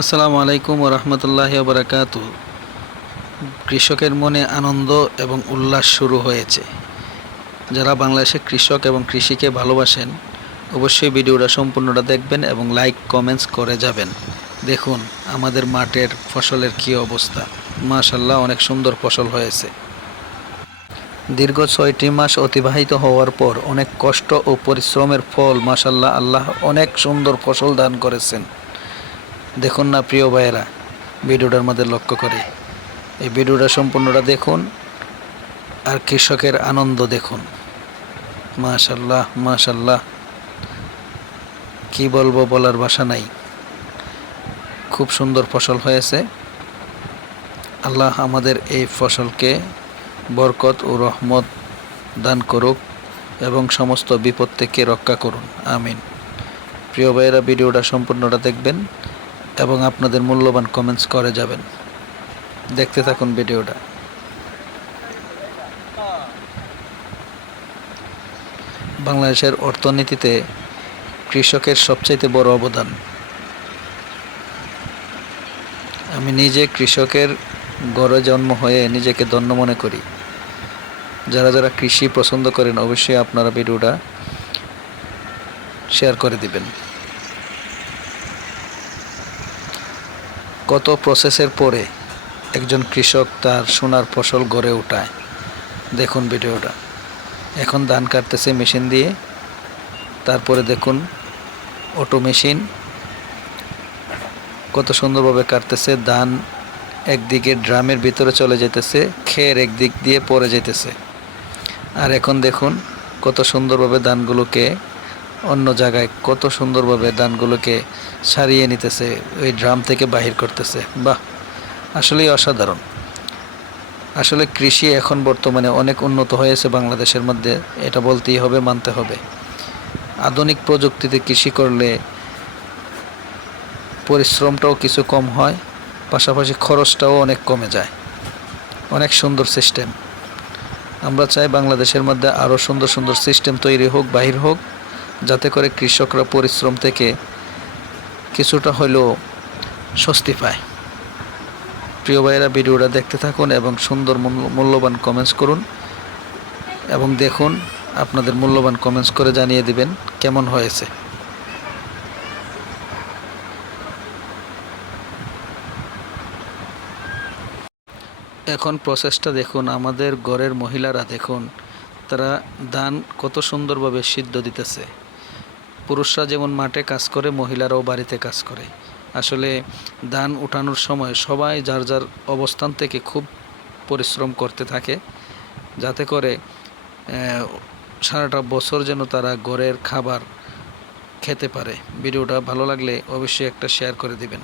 আসসালামু আলাইকুম ওয়া রাহমাতুল্লাহি ওয়া বারাকাতুহু। কৃষকের মনে আনন্দ এবং উল্লাস শুরু হয়েছে। যারা বাংলাদেশের কৃষক এবং কৃষিকে ভালোবাসেন অবশ্যই ভিডিওটা সম্পূর্ণটা দেখবেন এবং লাইক কমেন্টস করে যাবেন। দেখুন আমাদের মাঠের ফসলের কী অবস্থা, মাশাআল্লাহ অনেক সুন্দর ফসল হয়েছে। দীর্ঘ ৬টি মাস অতিবাহিত হওয়ার পর অনেক কষ্ট ও পরিশ্রমের ফল মাশাআল্লাহ আল্লাহ অনেক সুন্দর ফসল দান করেছেন। দেখুন না প্রিয় ভাইয়েরা, ভিডিওটার মধ্যে লক্ষ্য করে এই ভিডিওটা সম্পূর্ণটা দেখুন আর কৃষকের আনন্দ দেখুন। মাশাআল্লাহ মাশাআল্লাহ, কি বলবো, বলার ভাষা নাই। খুব সুন্দর ফসল হয়েছে। আল্লাহ আমাদের এই ফসলকে বরকত ও রহমত দান করুক এবং সমস্ত বিপদ থেকে রক্ষা করুন, আমিন। প্রিয় ভাইয়েরা, ভিডিওটা সম্পূর্ণটা দেখবেন এবং আপনাদের মূল্যবান কমেন্টস করে যাবেন। দেখতে থাকুন ভিডিওটা। বাংলাদেশের অর্থনীতিতে কৃষকের সবচাইতে বড় অবদান। আমি নিজে কৃষকের ঘরে জন্ম হয়ে নিজেকে ধন্য মনে করি। যারা যারা কৃষি পছন্দ করেন অবশ্যই আপনারা ভিডিওটা শেয়ার করে দিবেন। কত প্রসেসের পরে একজন কৃষক তার সোনার ফসল গড়ে ওঠায়, দেখুন ভিডিওটা। এখন ধান কাটতেছে মেশিন দিয়ে, তারপরে দেখুন অটো মেশিন কত সুন্দরভাবে কাটতেছে। ধান একদিকে ড্রামের ভিতরে চলে যেতেছে, খের একদিক দিয়ে পড়ে যেতেছে। আর এখন দেখুন কত সুন্দরভাবে ধানগুলোকে অন্য জায়গায় কত সুন্দরভাবে ধানগুলোকে সারিয়ে নিতেছে, ওই ড্রাম থেকে বাহির করতেছে। বাহ, আসলেই অসাধারণ। আসলে কৃষি এখন বর্তমানে অনেক উন্নত হয়েছে বাংলাদেশের মধ্যে, এটা বলতেই হবে, মানতে হবে। আধুনিক প্রযুক্তিতে কৃষি করলে পরিশ্রমটাও কিছু কম হয়, পাশাপাশি খরচটাও অনেক কমে যায়। অনেক সুন্দর সিস্টেম। আমরা চাই বাংলাদেশের মধ্যে আরও সুন্দর সুন্দর সিস্টেম তৈরি হোক, বাহির হোক, যাতে করে কৃষকরা পরিশ্রম থেকে কিছুটা হলেও স্বস্তি পায়। প্রিয় ভাইয়েরা, ভিডিওটা দেখতে থাকুন এবং সুন্দর মূল্যবান কমেন্টস করুন এবং দেখুন, আপনাদের মূল্যবান কমেন্টস করে জানিয়ে দিবেন কেমন হয়েছে। এখন প্রসেসটা দেখুন। আমাদের ঘরের মহিলারা দেখুন, তারা ধান কত সুন্দরভাবে সিদ্ধ দিতেছে। পুরুষরা যেমন মাঠে কাজ করে, মহিলারাও বাড়িতে কাজ করে। আসলে ধান উঠানোর সময় সবাই যার যার অবস্থান থেকে খুব পরিশ্রম করতে থাকে, যাতে করে সারাটা বছর যেন তারা ঘরের খাবার খেতে পারে। ভিডিওটা ভালো লাগলে অবশ্যই একটা শেয়ার করে দিবেন।